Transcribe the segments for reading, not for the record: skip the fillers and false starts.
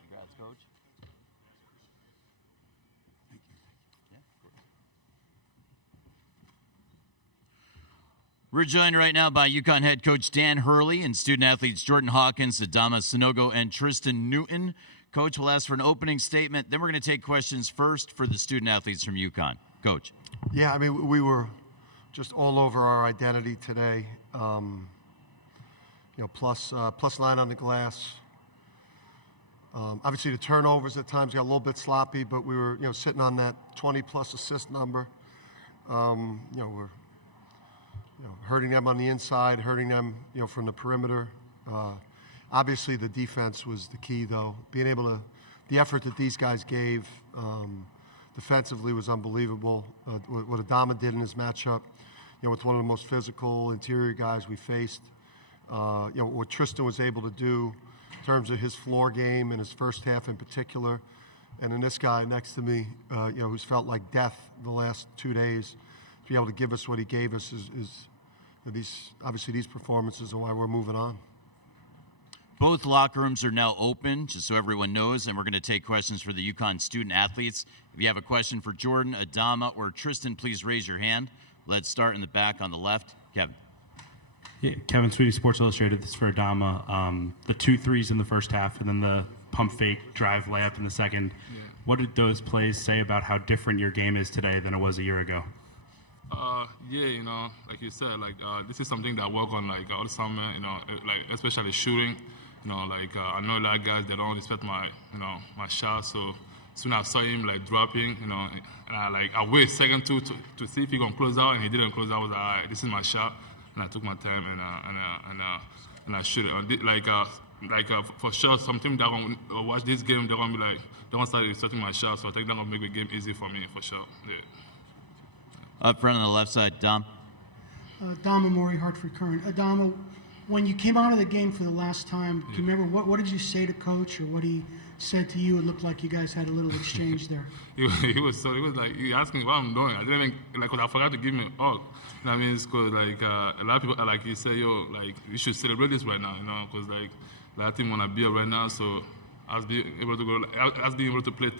Congrats. Congrats, Coach. Thank you. Yeah, of course. We're joined right now by UConn head coach Dan Hurley and student athletes Jordan Hawkins, Adama Sanogo, and Tristan Newton. Coach, we'll ask for an opening statement. Then we're going to take questions first for the student athletes from UConn. Coach. Yeah, I mean, we were just all over our identity today. Plus 9 on the glass. Obviously, the turnovers at times got a little bit sloppy, but we were, sitting on that 20-plus assist number. We're, hurting them on the inside, hurting them, from the perimeter. Obviously, the defense was the key, though. Being able to, the effort that these guys gave defensively was unbelievable. What Adama did in his matchup, with one of the most physical interior guys we faced. What Tristan was able to do in terms of his floor game and his first half in particular. And then this guy next to me, who's felt like death the last 2 days, to be able to give us what he gave us is these performances are why we're moving on. Both locker rooms are now open, just so everyone knows, and we're going to take questions for the UConn student athletes. If you have a question for Jordan, Adama, or Tristan, please raise your hand. Let's start in the back on the left. Kevin. Yeah, Kevin Sweetie, Sports Illustrated. This is for Adama. The 2 threes in the first half and then the pump fake drive layup in the second. Yeah. What did those plays say about how different your game is today than it was a year ago? Yeah, like you said, this is something that I work on all summer, especially shooting. I know a lot of guys, they don't respect my shot. So soon I saw him dropping, and I wait a second to see if he gonna close out, and he didn't close out. I was like, all right, this is my shot, and I took my time and I shoot it. For sure, some team that gonna watch this game, they're gonna be they gonna start respecting my shot. So I think they're gonna make the game easy for me for sure. Yeah. Up front on the left side, Dom. Dom Amori, Hartford Current. Adama, when you came out of the game for the last time, do you remember what did you say to Coach or what he said to you? It looked like you guys had a little exchange there. he he asked me what I'm doing. I didn't even, I forgot to give him a hug. You know what I mean? Because a lot of people he say, yo, you should celebrate this right now, because a lot of team want to be here right now. So us being able to play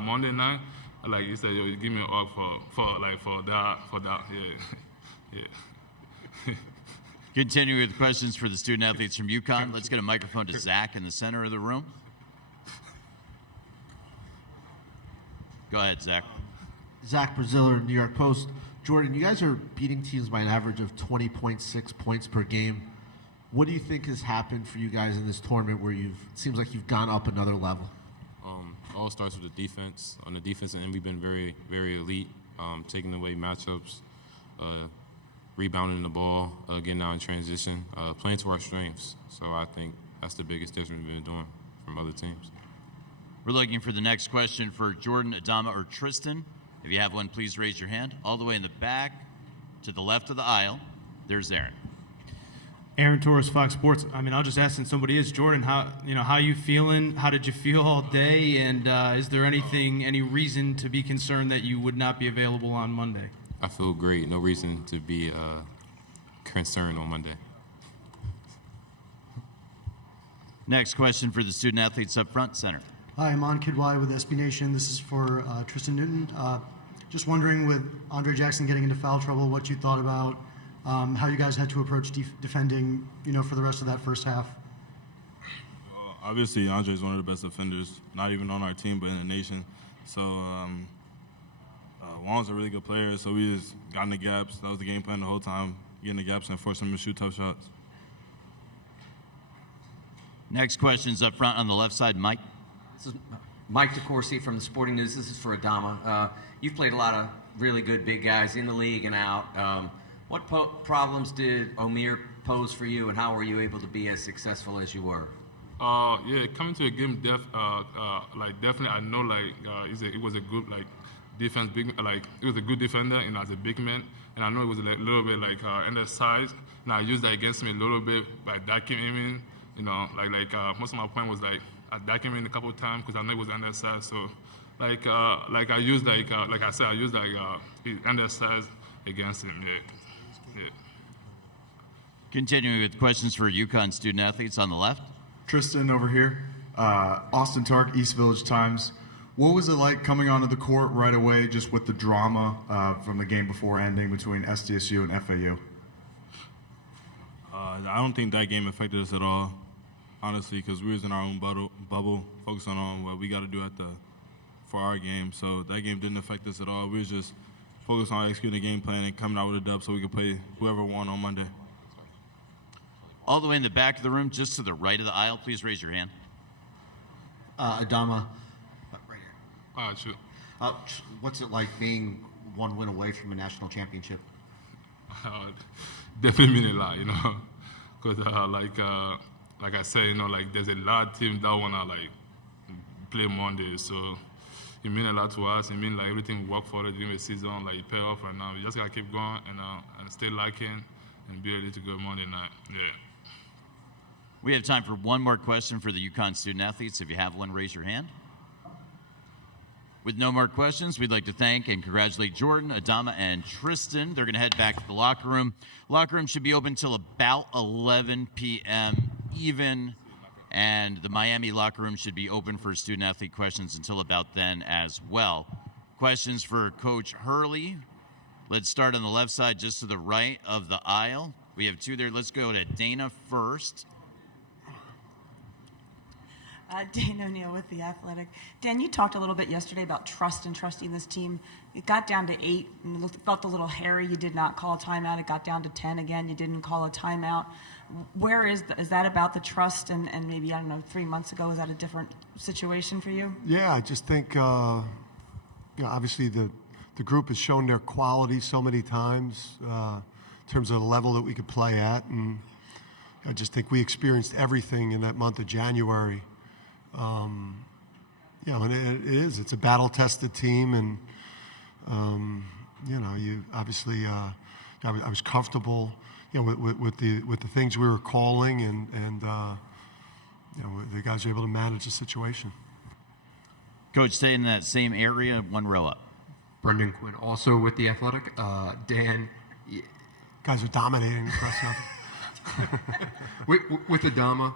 Monday night. You said, yo, you give me a hug for that. Yeah. Continuing with questions for the student athletes from UConn. Let's get a microphone to Zach in the center of the room. Go ahead, Zach. Zach Braziller, New York Post. Jordan, you guys are beating teams by an average of 20.6 points per game. What do you think has happened for you guys in this tournament where it seems like you've gone up another level? All starts with the defense. On the defensive end, we've been very, very elite, taking away matchups, rebounding the ball, getting out in transition, playing to our strengths. So I think that's the biggest difference we've been doing from other teams. We're looking for the next question for Jordan, Adama, or Tristan. If you have one, please raise your hand. All the way in the back to the left of the aisle, there's Aaron. Aaron Torres, Fox Sports. I'll just ask since somebody is. Jordan, how you feeling? How did you feel all day? And is there any reason to be concerned that you would not be available on Monday? I feel great. No reason to be concerned on Monday. Next question for the student athletes up front, center. Hi, I'm An Kidwai with SB Nation. This is for Tristan Newton. Just wondering, with Andre Jackson getting into foul trouble, what you thought about how you guys had to approach defending, for the rest of that first half. Obviously, Andre is one of the best defenders, not even on our team, but in the nation. So Juan's a really good player, so we just got in the gaps. That was the game plan the whole time, get in the gaps and force him to shoot tough shots. Next question's up front on the left side, Mike. This is Mike DeCourcy from the Sporting News. This is for Adama. You've played a lot of really good big guys in the league and out. What problems did Omer pose for you, and how were you able to be as successful as you were? Coming to a game, definitely I know it was a good defense, big it was a good defender and as a big man, and I know it was a little bit undersized, and I used that against him a little bit by attacking him in, most of my point was attacking him in a couple of times because I know it was undersized, so I used I used his undersized against him. Yeah. Continuing with questions for UConn student athletes on the left. Tristan over here, Austin Tark, East Village Times. What was it like coming onto the court right away, just with the drama from the game before ending between SDSU and FAU? I don't think that game affected us at all, honestly, because we was in our own bubble, focusing on what we got to do for our game. So that game didn't affect us at all. We was just focused on executing the game plan and coming out with a dub so we could play whoever won on Monday. All the way in the back of the room, just to the right of the aisle, please raise your hand. Adama, right here. Sure. What's it like being one win away from a national championship? Definitely mean a lot, because like I said, like there's a lot of teams that wanna like play Monday, so it means a lot to us. It means like everything we work for during the season, like it pay off right now. We just gotta keep going and stay liking and be ready to go Monday night. Yeah. We have time for one more question for the UConn student athletes. If you have one, raise your hand. With no more questions, we'd like to thank and congratulate Jordan, Adama, and Tristan. They're going to head back to the locker room. Locker room should be open until about 11 p.m. even, and the Miami locker room should be open for student-athlete questions until about then as well. Questions for Coach Hurley. Let's start on the left side, just to the right of the aisle. We have two there. Let's go to Dana first. Dan O'Neill with The Athletic. Dan, you talked a little bit yesterday about trust and trusting this team. It got down to 8 and it felt a little hairy. You did not call a timeout. It got down to 10 again. You didn't call a timeout. Where is that about the trust? And maybe, 3 months ago, was that a different situation for you? Yeah, I just think, obviously the group has shown their quality so many times in terms of the level that we could play at. And I just think we experienced everything in that month of January. And it's a battle-tested team, and you obviously, I was comfortable, with the things we were calling, and the guys were able to manage the situation. Coach, stay in that same area, one row up. Brendan Quinn, also with The Athletic. Dan, guys are dominating the press conference. with Adama,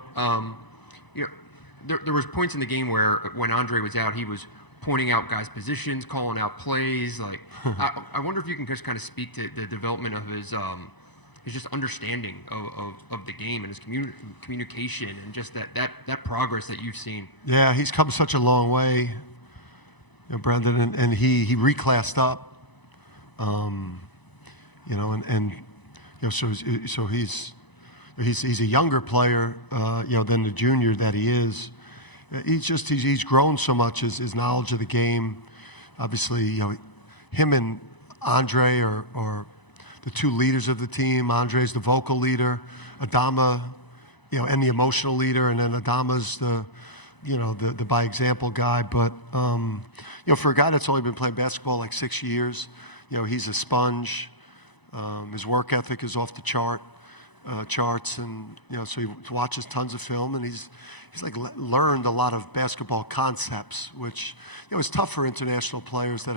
There was points in the game where when Andre was out, he was pointing out guys' positions, calling out plays. Like, I wonder if you can just kind of speak to the development of his just understanding of the game and his communication and just that progress that you've seen. Yeah, he's come such a long way, Brendan, and he reclassed up. So he's a younger player, than the junior that he is. He's grown so much, his knowledge of the game. Obviously, him and Andre are the two leaders of the team. Andre's the vocal leader, Adama, and the emotional leader, and then Adama's the by example guy. But for a guy that's only been playing basketball like 6 years, he's a sponge. His work ethic is off the charts, and so he watches tons of film, and he's like learned a lot of basketball concepts, which is tough for international players that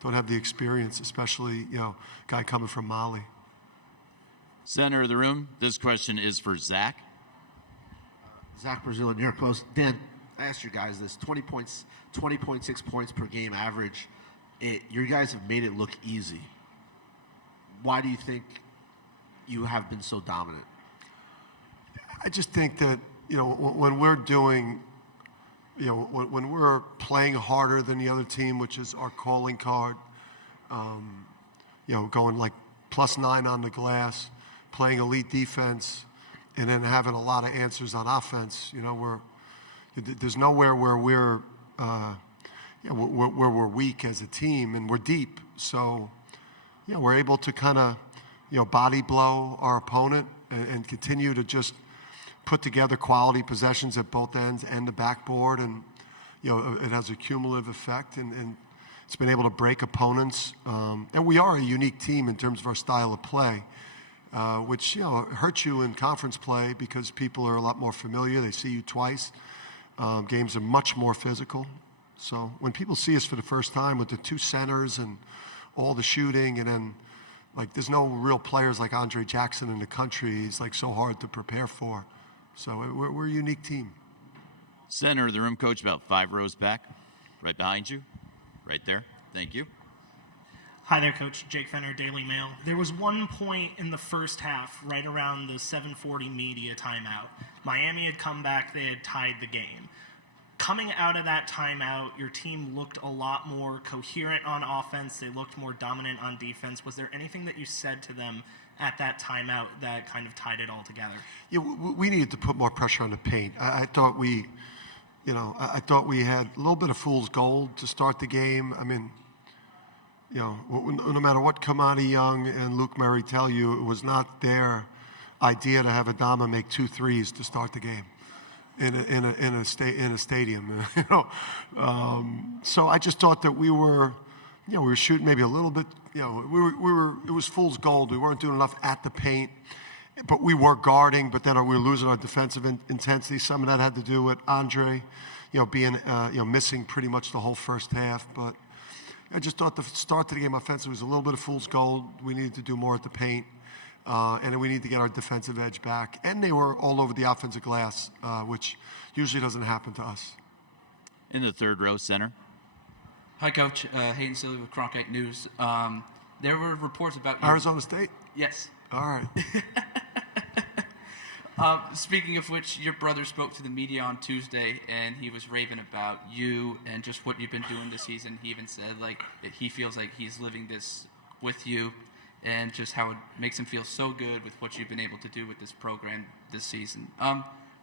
don't have the experience, especially a guy coming from Mali. Center of the room. This question is for Zach. Zach Brazil, New York Post. Dan, I asked you guys this: 20.6 points per game average. You guys have made it look easy. Why do you think you have been so dominant? I just think that, when we're doing, when we're playing harder than the other team, which is our calling card, going like +9 on the glass, playing elite defense, and then having a lot of answers on offense, there's nowhere where we're weak as a team, and we're deep. So, we're able to kind of, body blow our opponent and continue to just put together quality possessions at both ends and the backboard, and it has a cumulative effect, and it's been able to break opponents. And we are a unique team in terms of our style of play, which hurts you in conference play because people are a lot more familiar. They see you twice. Games are much more physical. So when people see us for the first time with the two centers and all the shooting, and then like there's no real players like Andre Jackson in the country. He's like so hard to prepare for. So we're a unique team. Center of the room, coach, about 5 rows back, right behind you, right there. Thank you. Hi there, Coach. Jake Fenner, Daily Mail. There was one point in the first half, right around the 7:40 media timeout. Miami had come back. They had tied the game. Coming out of that timeout, your team looked a lot more coherent on offense. They looked more dominant on defense. Was there anything that you said to them at that timeout that kind of tied it all together? Yeah, we needed to put more pressure on the paint. I thought we, I thought we had a little bit of fool's gold to start the game. I mean, no matter what Kamani Young and Luke Murray tell you, it was not their idea to have Adama make 2 threes to start the game in a stadium. So I just thought that we were shooting maybe a little bit. It was fool's gold. We weren't doing enough at the paint, but we were guarding. But then we were losing our defensive intensity. Some of that had to do with Andre, being missing pretty much the whole first half, but. I just thought the start to the game offensively was a little bit of fool's gold. We needed to do more at the paint, and then we need to get our defensive edge back. And they were all over the offensive glass, which usually doesn't happen to us. In the third row, center. Hi, Coach. Hayden Silly with Cronkite News. There were reports about Arizona State? Yes. All right. Speaking of which, your brother spoke to the media on Tuesday, and he was raving about you and just what you've been doing this season. He even said that he feels like he's living this with you, and just how it makes him feel so good with what you've been able to do with this program this season.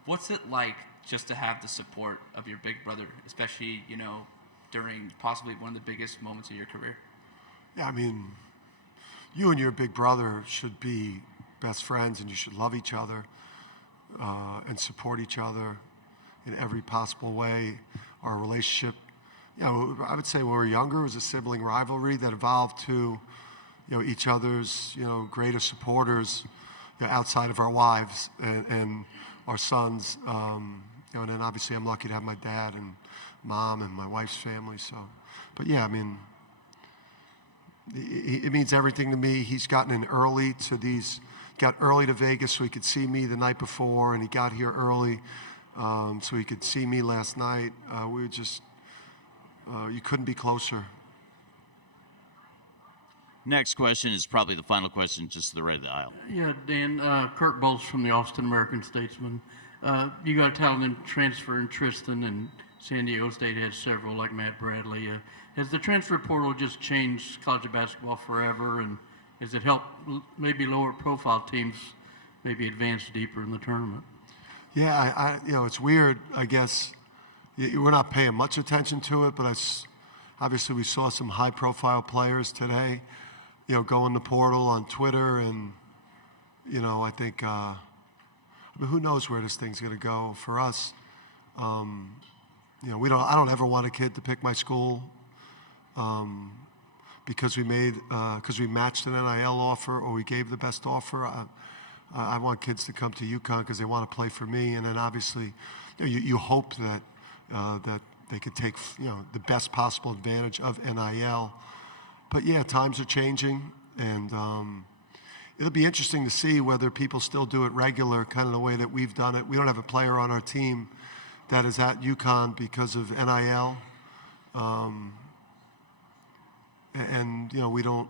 What's it like just to have the support of your big brother, especially during possibly one of the biggest moments of your career? Yeah, I mean, you and your big brother should be best friends, and you should love each other. And support each other in every possible way. Our relationship, I would say when we were younger, it was a sibling rivalry that evolved to, each other's, greatest supporters, outside of our wives and our sons. And then obviously I'm lucky to have my dad and mom and my wife's family. So, but yeah, I mean, it means everything to me. He's gotten in early to these. Got early to Vegas so he could see me the night before, and he got here early so he could see me last night. We were just, you couldn't be closer. Next question is probably the final question, just to the right of the aisle. Yeah, Dan, Kurt Bowles from the Austin American-Statesman. You got a talented transfer in Tristan, and San Diego State has several like Matt Bradley. Has the transfer portal just changed college basketball forever, and has it helped maybe lower profile teams maybe advance deeper in the tournament? Yeah, it's weird, I guess. We're not paying much attention to it, but obviously we saw some high profile players today, go in the portal on Twitter, and, I think, who knows where this thing's going to go. For us, I don't ever want a kid to pick my school. Because we matched an NIL offer, or we gave the best offer. I want kids to come to UConn because they want to play for me, and then obviously, you hope that that they could take the best possible advantage of NIL. But yeah, times are changing, and it'll be interesting to see whether people still do it regular, kind of the way that we've done it. We don't have a player on our team that is at UConn because of NIL. And we don't,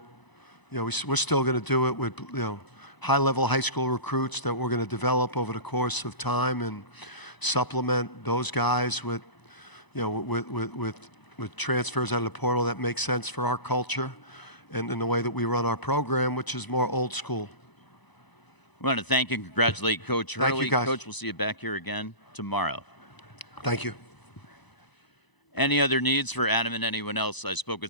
we're still going to do it with high-level high school recruits that we're going to develop over the course of time and supplement those guys with transfers out of the portal that make sense for our culture and in the way that we run our program, which is more old school. We want to thank and congratulate Coach Hurley. Thank you, guys. Coach, we'll see you back here again tomorrow. Thank you. Any other needs for Adam and anyone else? I spoke with